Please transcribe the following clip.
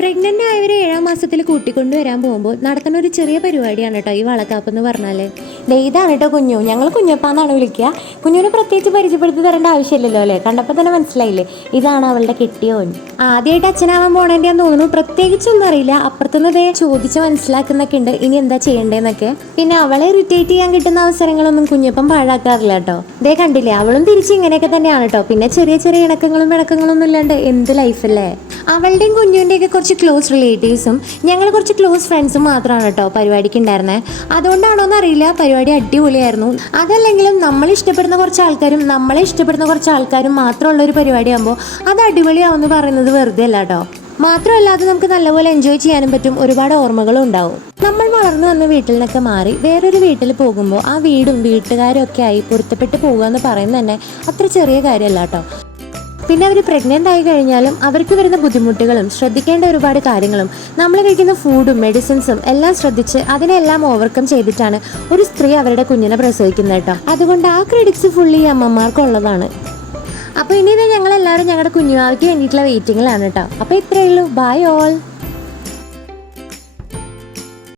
Pregnant ആയവരെ 7ാം മാസത്തിൽ കൂട്ടിക്കൊണ്ടുവരാൻ പോകുമ്പോൾ നടത്തുന്ന ഒരു ചെറിയ പരിപാടിയാണ് കേട്ടോ ഈ വളക്കാപ്പ് എന്ന് പറഞ്ഞാൽ. ഇതാണ് കേട്ടോ കുഞ്ഞു, ഞങ്ങൾ കുഞ്ഞപ്പാന്നാണ് വിളിക്കുക. കുഞ്ഞുവിനെ പ്രത്യേകിച്ച് പരിചയപ്പെടുത്തി തരേണ്ട ആവശ്യമില്ലല്ലോ അല്ലേ, കണ്ടപ്പോൾ തന്നെ മനസ്സിലായില്ലേ. ഇതാണ് അവളുടെ കെട്ടിയോൻ. ആദ്യമായിട്ട് അച്ഛനാവാൻ പോണേൻ്റെയാന്ന് തോന്നുന്നു, പ്രത്യേകിച്ചൊന്നും അറിയില്ല. അപ്പുറത്തുനിന്ന് ഇതേ ചോദിച്ച് മനസ്സിലാക്കുന്നൊക്കെ ഉണ്ട് ഇനി എന്താ ചെയ്യേണ്ടതെന്നൊക്കെ. പിന്നെ അവളെ ഇറിറ്റേറ്റ് ചെയ്യാൻ കിട്ടുന്ന അവസരങ്ങളൊന്നും കുഞ്ഞപ്പം പാഴാക്കാറില്ല കേട്ടോ. ഇതേ കണ്ടില്ലേ, അവളും തിരിച്ച് ഇങ്ങനെയൊക്കെ തന്നെയാണ് കേട്ടോ. പിന്നെ ചെറിയ ചെറിയ ഇണക്കങ്ങളും ഒന്നും ഇല്ലാണ്ട് എന്ത് ലൈഫല്ലേ. അവളുടെയും കുഞ്ഞുവിൻ്റെയൊക്കെ കുറച്ച് ക്ലോസ് റിലേറ്റീവ്സും ഞങ്ങൾ കുറച്ച് ക്ലോസ് ഫ്രണ്ട്സും മാത്രമാണ് കേട്ടോ പരിപാടിക്ക് ഉണ്ടായിരുന്നത്. അതുകൊണ്ടാണോ എന്നറിയില്ല, പരിപാടി അടിപൊളിയായിരുന്നു. അതല്ലെങ്കിലും നമ്മളെ ഇഷ്ടപ്പെടുന്ന കുറച്ച് ആൾക്കാരും മാത്രമുള്ള ഒരു പരിപാടിയാകുമ്പോൾ അത് അടിപൊളിയാവുമെന്ന് പറയുന്നത് വെറുതെ അല്ല കേട്ടോ. മാത്രമല്ല അത് നമുക്ക് നല്ലപോലെ എൻജോയ് ചെയ്യാനും പറ്റും, ഒരുപാട് ഓർമ്മകളും ഉണ്ടാവും. നമ്മൾ വളർന്നു വന്ന വീട്ടിൽ നിന്നൊക്കെ മാറി വേറൊരു വീട്ടിൽ പോകുമ്പോൾ ആ വീടും വീട്ടുകാരും ഒക്കെ ആയി പൊരുത്തപ്പെട്ട് പോകുക എന്ന് പറയുന്നത് തന്നെ അത്ര ചെറിയ കാര്യമല്ല കേട്ടോ. പിന്നെ അവർ പ്രഗ്നൻ്റ് ആയി കഴിഞ്ഞാലും അവർക്ക് വരുന്ന ബുദ്ധിമുട്ടുകളും ശ്രദ്ധിക്കേണ്ട ഒരുപാട് കാര്യങ്ങളും നമ്മൾ കഴിക്കുന്ന ഫുഡും മെഡിസിൻസും എല്ലാം ശ്രദ്ധിച്ച് അതിനെല്ലാം ഓവർകം ചെയ്തിട്ടാണ് ഒരു സ്ത്രീ അവരുടെ കുഞ്ഞിനെ പ്രസവിക്കുന്നത് കേട്ടോ. അതുകൊണ്ട് ആ ക്രെഡിറ്റ്സ് ഫുള്ളി അമ്മമാർക്കുള്ളതാണ്. അപ്പോൾ ഇനി ഞങ്ങളെല്ലാവരും ഞങ്ങളുടെ കുഞ്ഞുമാവിക്ക് വേണ്ടിയിട്ടുള്ള വെയിറ്റിങ്ങിലാണ് കേട്ടോ. അപ്പോൾ ഇത്രയേ ഉള്ളൂ. Bye all.